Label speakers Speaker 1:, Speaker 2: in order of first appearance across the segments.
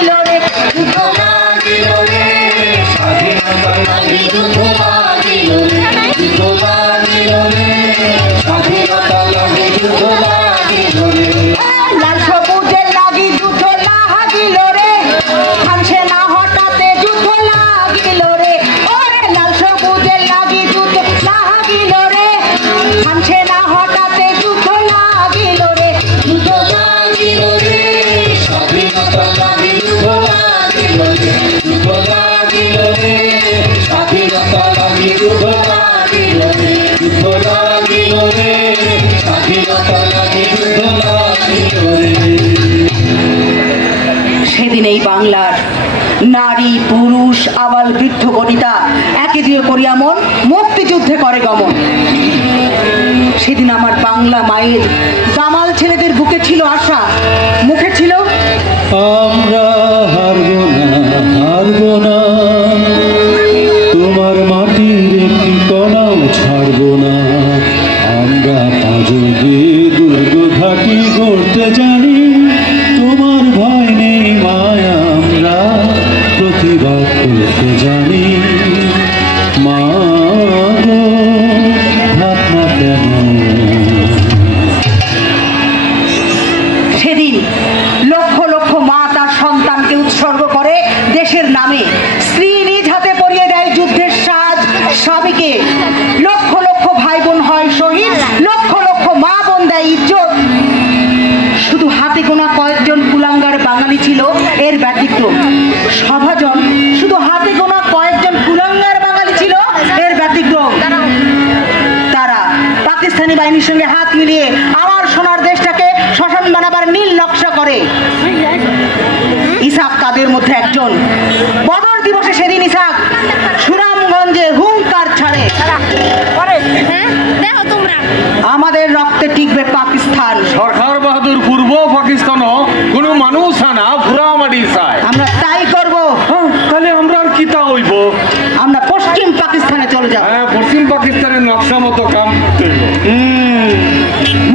Speaker 1: লাগিল রে যুদ্ধ লাগিল রে।
Speaker 2: স্বাধীনতা লাগি যুদ্ধ
Speaker 1: বাংলার নারী, পুরুষ, আবাল, বৃদ্ধ, বনিতা একে দিয়ে করিয়া মন, মুক্তিযুদ্ধে করে গমন। সেদিন আমার বাংলা মায়ের জামাল ছেলেদের বুকে ছিল আশা, মুখে ছিল,
Speaker 2: আমরা
Speaker 1: ছিল এর ব্যতিক্রম। সভাজন শুধু হাতে গোনা কয়েকজন কুলাঙ্গার বাঙালি ছিল এর ব্যতিক্রম। তারা পাকিস্তানি বাহিনীর সঙ্গে হাত মিলিয়ে আমার সোনার দেশটাকে শ্মশান বানাবার নীল নকশা করে। ইসাক তাদের মধ্যে একজন? বদর দিবসে সেদিন ইসাক সুনামগঞ্জে হুঙ্কার ছাড়ে।
Speaker 3: হ্যাঁ দেখো তোমরা।
Speaker 1: আমাদের রক্তে টিকবে পাকিস্তান।
Speaker 4: সরকার বাহাদুর পূর্ব পাকিস্তান
Speaker 1: আমরা তাই করব।
Speaker 4: হ্যাঁ, তাহলে আমরা আর কিতা হইব?
Speaker 1: আমরা পশ্চিম পাকিস্তানে চলে যাব।
Speaker 4: হ্যাঁ পশ্চিম পাকিস্তানের নকশা মতো কাম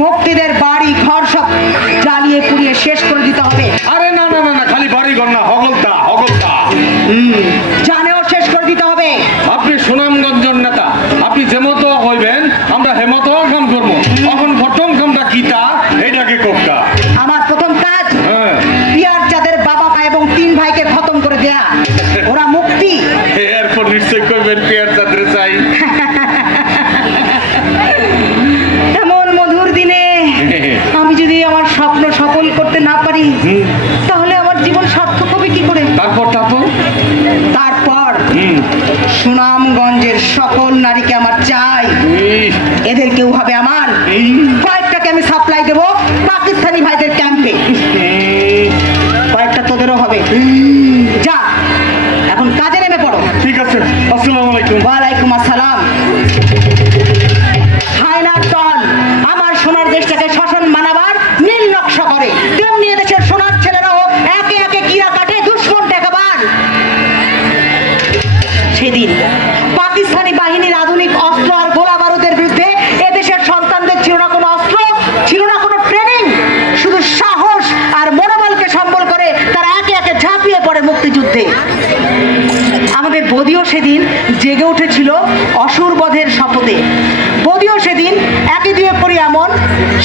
Speaker 1: মুক্তিদের বাড়ি ঘর সব জ্বালিয়ে পুড়িয়ে শেষ করে দিতে হবে।
Speaker 4: আরে না না না না খালি বাড়ি ঘর না হগলতা হগলতা
Speaker 1: জানেও শেষ করে দিতে হবে।
Speaker 4: আপনি সুনামগঞ্জের নেতা আপনি যেমতো হইবেন আমরা হেমতো কাম করব। এখন প্রথম কামটা কিতা
Speaker 1: সুনামগঞ্জের সকল নারীকে আমার চাই। এদের কেউ হবে আমার। কয়েকটাকে আমি সাপ্লাই দেবো। পাকিস্তানি ভাইদের ক্যাম্পে আমাদের বদিও সেদিন জেগে উঠেছিল অসুর বধের শপথে। বদিও সেদিন একই দিয়ে করি এমন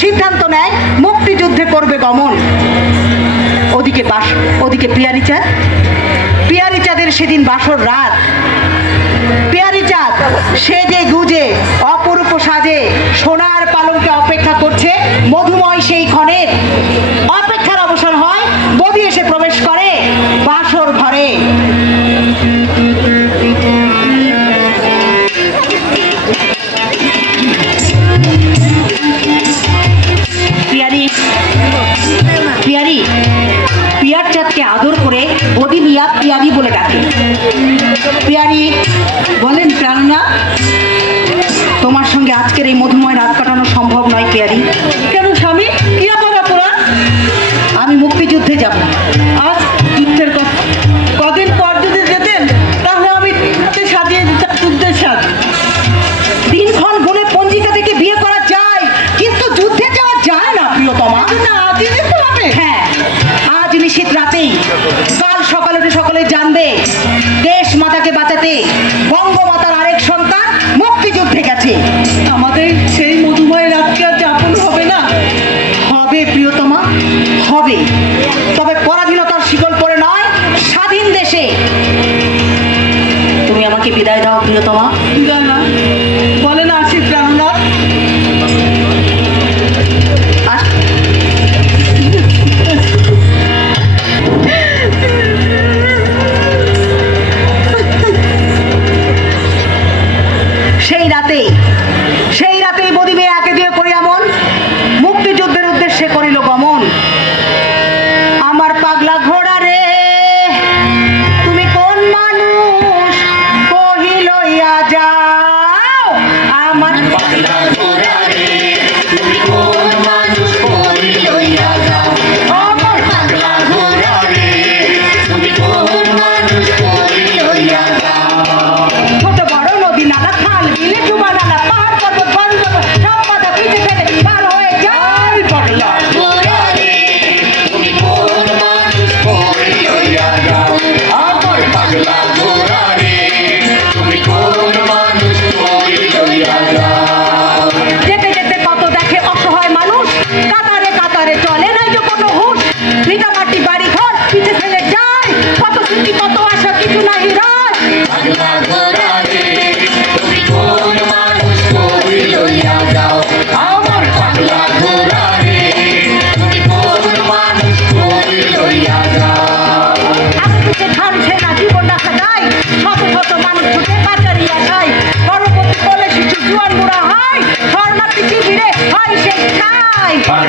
Speaker 1: সিদ্ধান্ত নেয়, মুক্তিযুদ্ধে করবে গমন। ওদিকে বাস, ওদিকে পিয়ারি চাঁদ পিয়ারি চাঁদের সেদিন বাসর রাত। পেয়ারি চাঁদ সেজে গুজে, অপরূপ সাজে, সোনার পালঙ্কে অপেক্ষা করছে মধুময় সেই ক্ষণের অপেক্ষার পিয়ারি বলেন প্রাণনা তোমার সঙ্গে আজকের এই মধুময় রাত কাটানো সম্ভব নয় কেয়ারি। কেন স্বামী? কি আবার অপরাধ আমি মুক্তিযুদ্ধে যাব আমাকে বিদায় দাও প্রিয়তমা।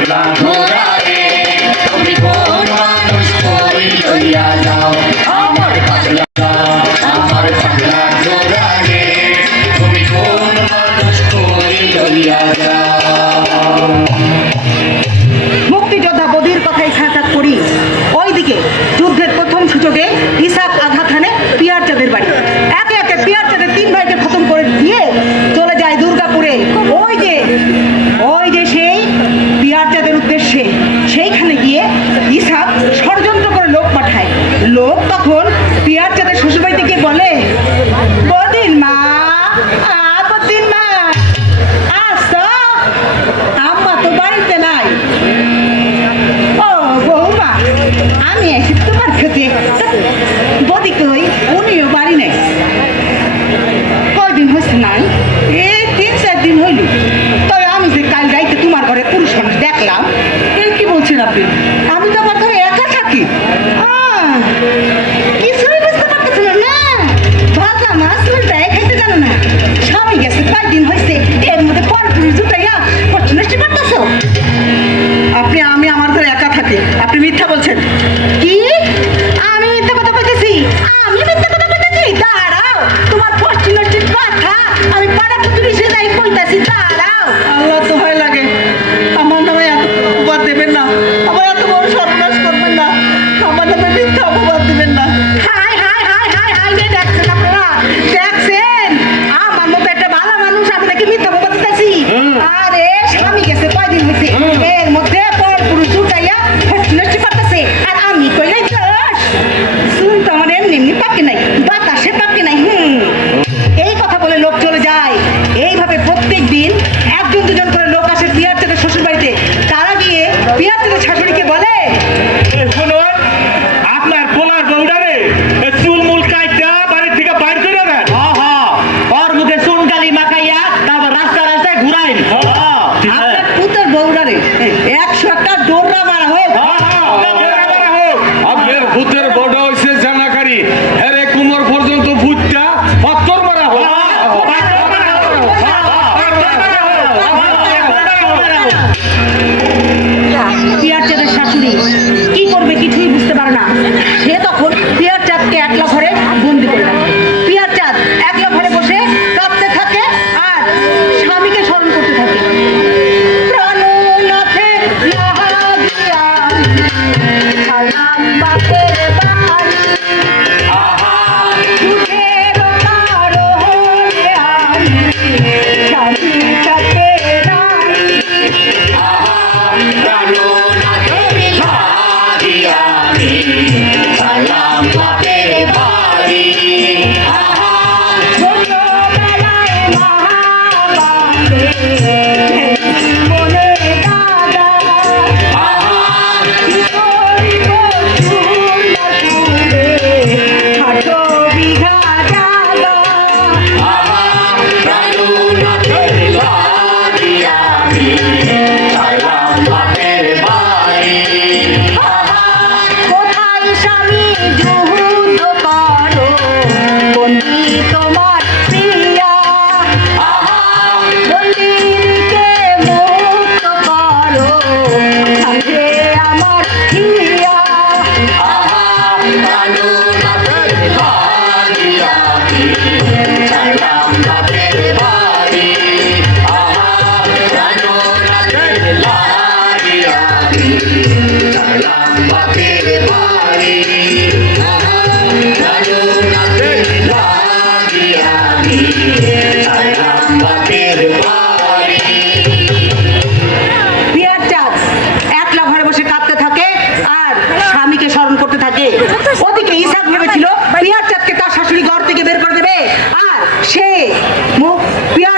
Speaker 1: Grazie.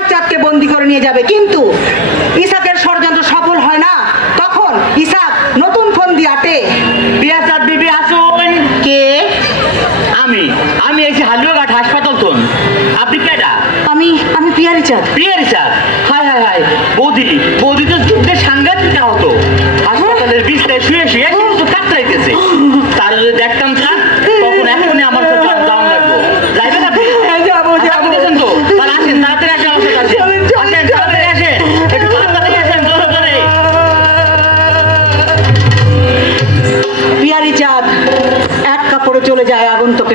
Speaker 1: চাঁদকে বন্দি করে নিয়ে যাবে। কিন্তু ইসাকের ষড়যন্ত্র সফল হয় না। তখন ইসাক নতুন
Speaker 5: ফোন দিয়ে আটে হাসপাতাল তোন আপনি কেডা?
Speaker 1: আমি আমি পিয়ারি
Speaker 5: হায় হায় হায়। বৌদি বৌদি তো যুদ্ধে সাংঘাতিক হতো হাসপাতালের শুয়ে শুয়ে কিন্তু দেখতাম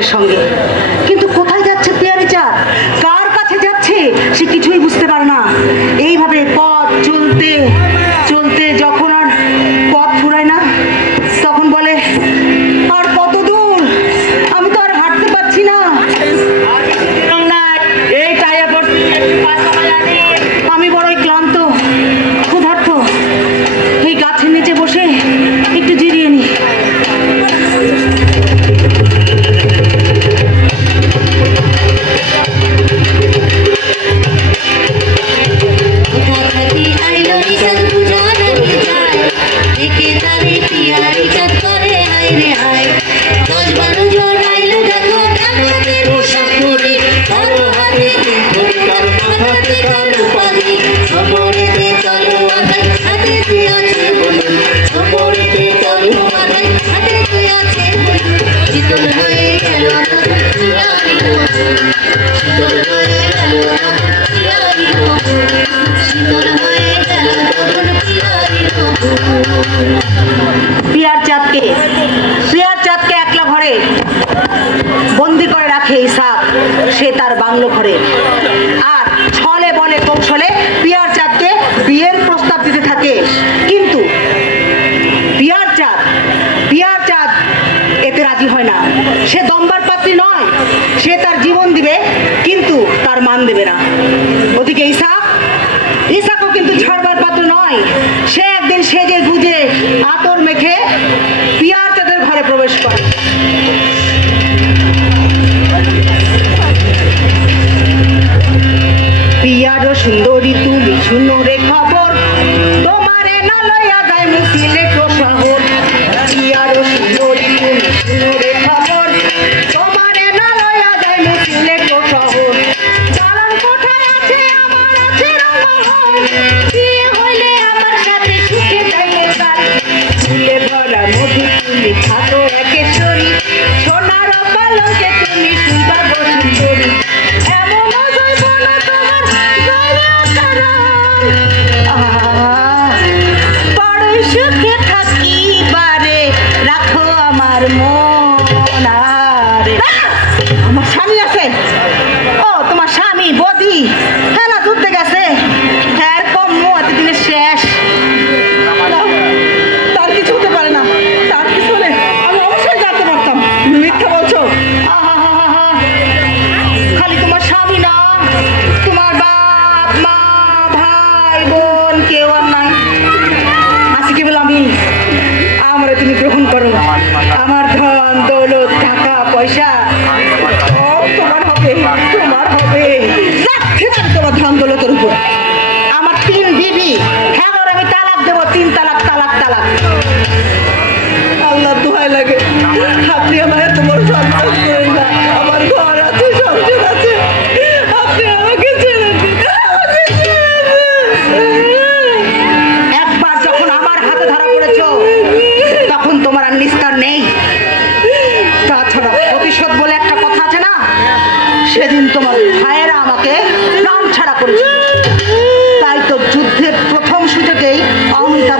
Speaker 1: 我来送你。আতর মেখে পিয়ার তাদের ঘরে প্রবেশ করে। পিয়ার সুন্দরী তুমি শুনো রে খবর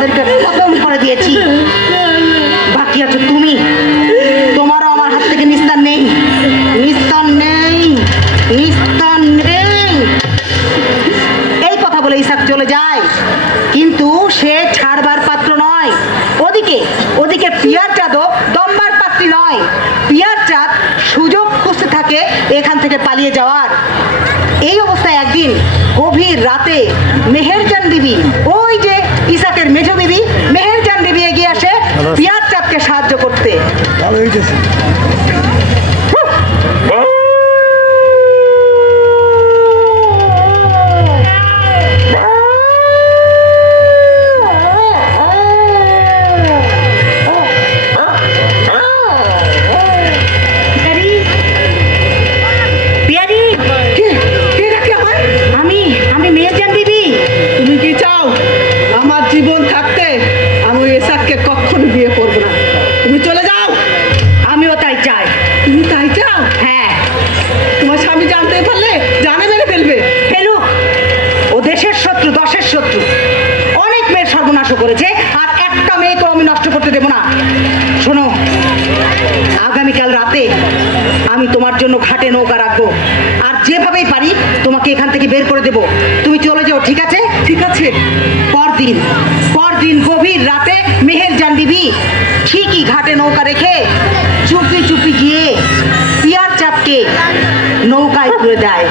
Speaker 1: তাদেরকে খতম করে দিয়েছি। বাকি আছো তুমি। তোমারও আমার হাত থেকে নিস্তার নেই। নিস্তার নেই। নিস্তার নেই। এই কথা বলে ইসাক চলে যায়। কিন্তু সে ছাড়বার পাত্র নয়। ওদিকে ওদিকে পিয়ার চাঁদও দম্বার পাত্রী নয়। পিয়ার চাঁদ সুযোগ খুঁজতে থাকে এখান থেকে পালিয়ে যাওয়ার। এই অবস্থায় একদিন গভীর রাতে মেহেরজান দিবি ঘাটের মেজো বিবি মেহেরজান বিবি এগিয়ে আসে পিয়াজ চাপকে সাহায্য করতে। ভালো হয়েছে দেব। তুমি চলে যাও ঠিক আছে?
Speaker 6: ঠিক আছে।
Speaker 1: পরদিন পরদিন গভীর রাতে মেহের জান দিবি ঠিকই ঘাটে নৌকা রেখে চুপি চুপি গিয়ে পিয়ার চাপকে নৌকায় তুলে দেয়।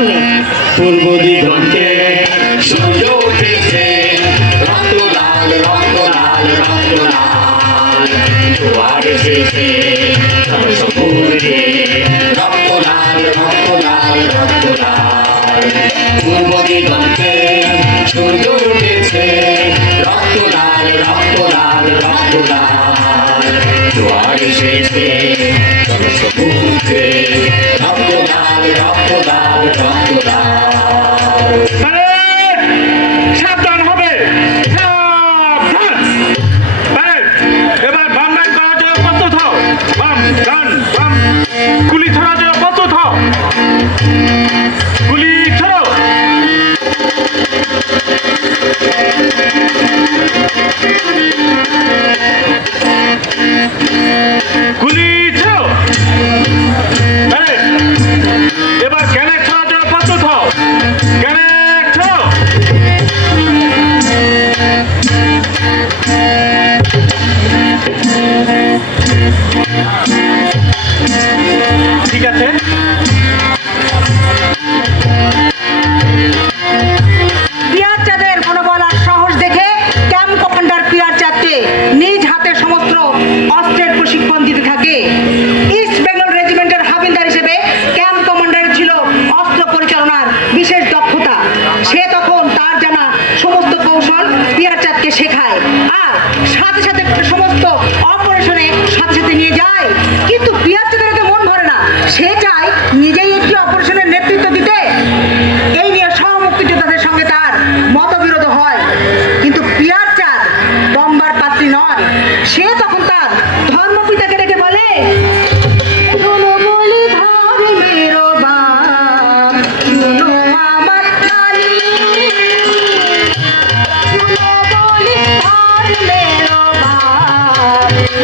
Speaker 1: শুনে
Speaker 2: পূর্ব দিগন্তে
Speaker 7: সূর্য উঠেছে। রক্ত লাল রক্ত লাল রক্ত লাল জোয়ার এসেছে। জনসপুরে রক্ত লাল রক্ত লাল রক্ত লাল পূর্ব দিগন্তে সূর্য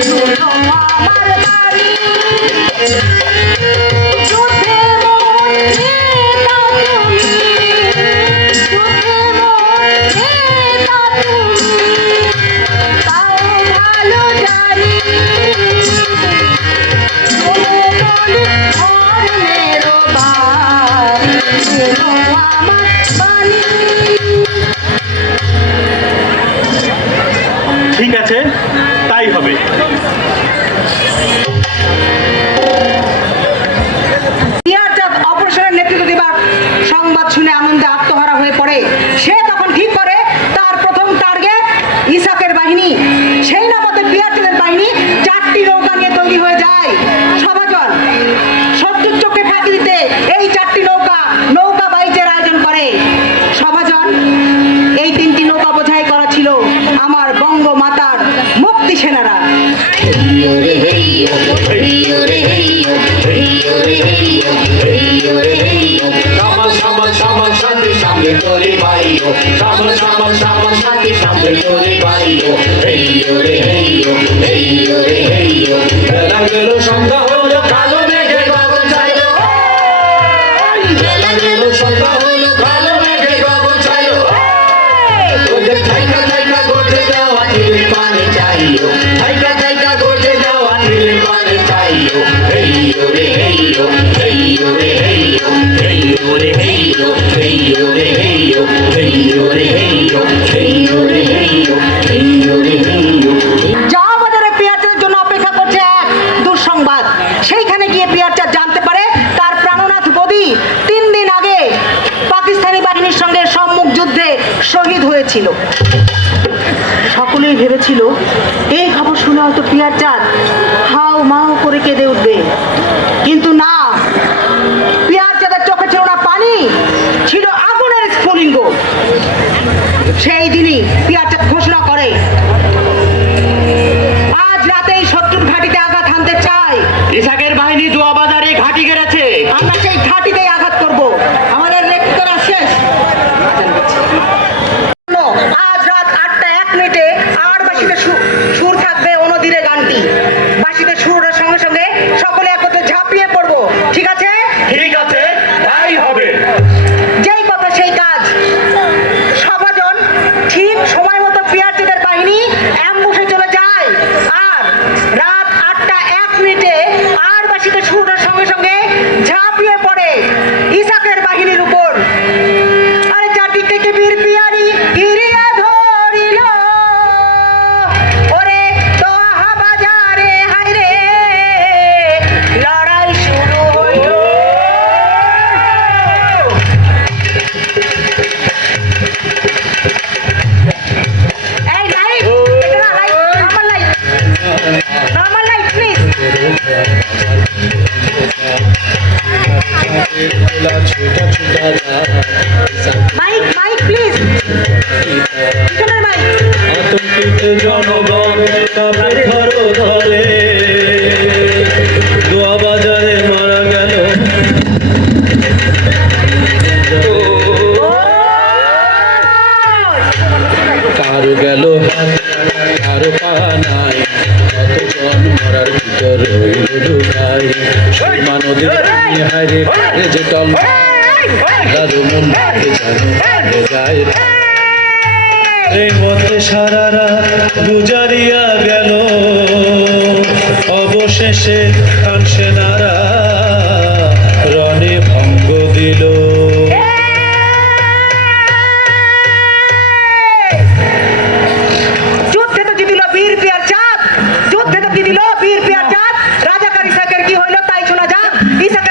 Speaker 4: Thank you. এই
Speaker 1: চারটি নৌকা নৌকা বাইচের আয়োজন করে। সভাজন, এই তিনটি নৌকা বোঝাই করা ছিল আমার বঙ্গ মাতার মুক্তি সেনারা।
Speaker 7: সন্ধ্যা
Speaker 1: শহীদ হয়েছিল। সকলেই ভেবেছিল, এই খবর শুনে হয়তো পিয়ার চাঁদ হাও মাও করে কেঁদে উঠবে। কিন্তু না বেতন কিন্তু জনগণ Dice